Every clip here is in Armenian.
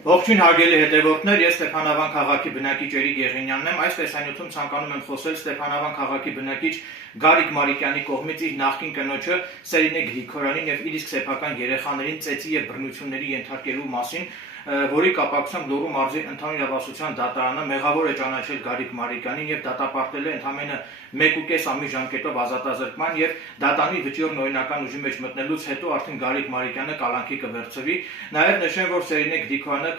Ողջույն հարգելի հետևորդներ, ես Ստեփանավան քաղաքի բնակիչ Էրիկ Եղինյանն եմ։ Այս տեսանյութում ցանկանում եմ խոսել Ստեփանավան քաղաքի բնակիչ Գարիկ Մարիկյանի կողմից իր նախկին կնոջը Սերինե Գրիգորյանին եւ իր իսկ սեփական երեխաներին ծեծի եւ բռնությունների ենթարկելու մասին, որի կապակցությամբ Լոռու մարզի ընդհանուր իրավասության դատարանը մեղավոր է ճանաչել Գարիկ Մարիկյանին եւ դատապարտել է ընդամենը 1.5 ամիս ժամկետով ազատազրկման եւ դատանի վճիռն օրինական ուժի մեջ մտնելուց հետո արդեն Գարիկ Մարիկյանը կալանքի կվերցվի։ Նաեւ նշեմ, որ Սերինե Գրիգորյանը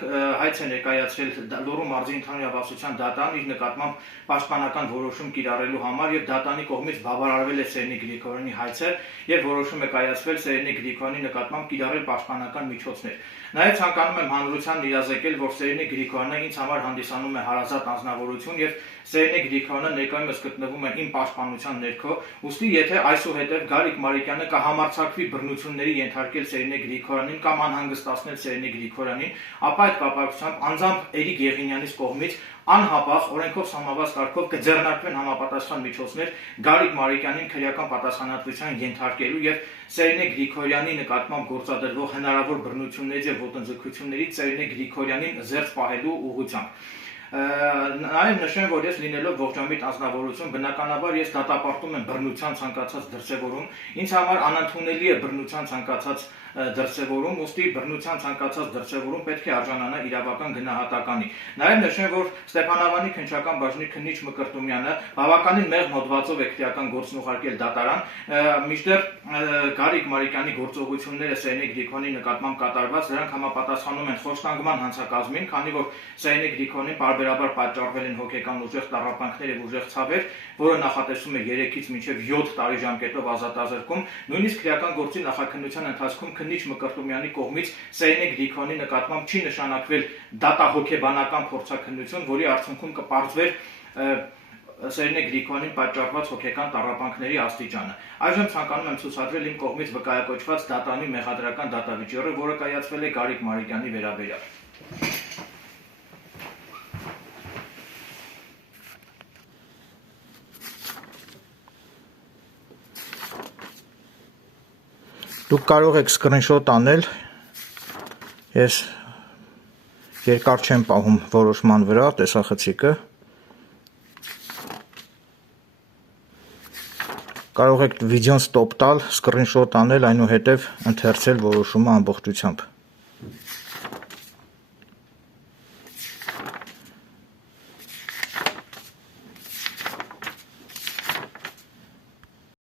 հայց է ներկայացրել Լոռու մարզի ընդհանուր իրավասության դատարան իր նկատմամբ պաշտպանական որոշում կիրառելու համար եւ դատանի կողմից բավարարվել է Սերինե Գրիգորյանի հայցը եւ որոշում է կայացվել Սերինե Գրիգորյանի նկատմամբ կիրառել պաշտպանական միջոցներ։ Նաեւ ցանկանում եմ հանրությանն իրազեկել, որ Սերինե Գրիգորյանը ինձ համար հանդիսանում է հարազատ անձնավորություն եւ Սերինե Գրիգորյանը ներկայումս գտնվում է իմ պաշտպանության ներքո, ուստի եթե այսուհետև Գարիկ Մարիկյանը կհամարձակվի բռնությունների ենթարկել Սերինե Գրիգորյանին կամ անհանգստացնել Սերինե Գրիգորյանին, ապա այդ կապակցությամբ անձամբ Էրիկ Եղինյանից կողմից անհապաղ օրենքով սահմանված կարգով կձեռնարկվեն համապատասխան միջոցներ Գարիկ Մարիկյանին քրեական պատասխանատվության ենթարկելու եւ Սերինե Գրիգորյանի նկատմամբ գործադրվող հնարավոր բռնություններից եւ ոտնձգություններից Սերինե Գրիգորյանին զերծ պահելու ուղղությամբ։ Նաեւ նշեմ, որ ես լինելով ողջամիտ անձնավորություն, բնականաբար ես դատապարտում եմ բռնության ցանկացած դրսևորում, ինձ համար անընդունելի է բռնության ցանկացած դրսևորում, ուստի բռնության ցանկացած դրսևորում պետք է արժանանա իրավական գնահատականի։ Նաեւ նշեմ, որ Ստեփանավանի քննչական բաժնի քննիչ Մկրտումյանը բավականին մեղմ հոդվածով է քրեական գործն ուղարկել դատարան, մինչդեռ Գարիկ Մարիկյանի գործողությունները Սերինե Գրիգորյանի նկատմամբ կատարված, դրանք համապատասխանում են խոշտանգման հանցակազմին, քանի որ Սերինե Գրիգորյանին պարբերաբար պատճառվել են հոգեկան ուժեղ տառապանքներ եւ ուժեղ ցավեր, որը նախատեսում է 3-ից մինչեւ 7 տարի ժամկետով ազատազրկում, նույնիսկ քրեական գործի նախաքննության ընթացքում քննիչ Մկրտումյանի կողմից Սերինե Գրիգորյանի նկատմամբ չի նշանակվել դատահոգեբանական փորձաքննություն, որի արդյունքում կպարզվեր Սերինե Գրիգորյանին պատճառված հոգեկան տառապանքների աստիճանը։ Այժմ ցանկանում եմ ցուցադրել իմ կողմից վկայակոչված դատանի մեղադրական դատավճիռը, որը կայացվել է Գարիկ Մարիկյանի վերաբերյալ։ Դուք կարող եք սկրինշոտ անել, ես երկար չեմ պահում որոշման վրա տեսախցիկը, կարող եք վիդեոն ստոպ տալ, սկրինշոտ անել, այնուհետև ընթերցել որոշումը ամբողջությամբ։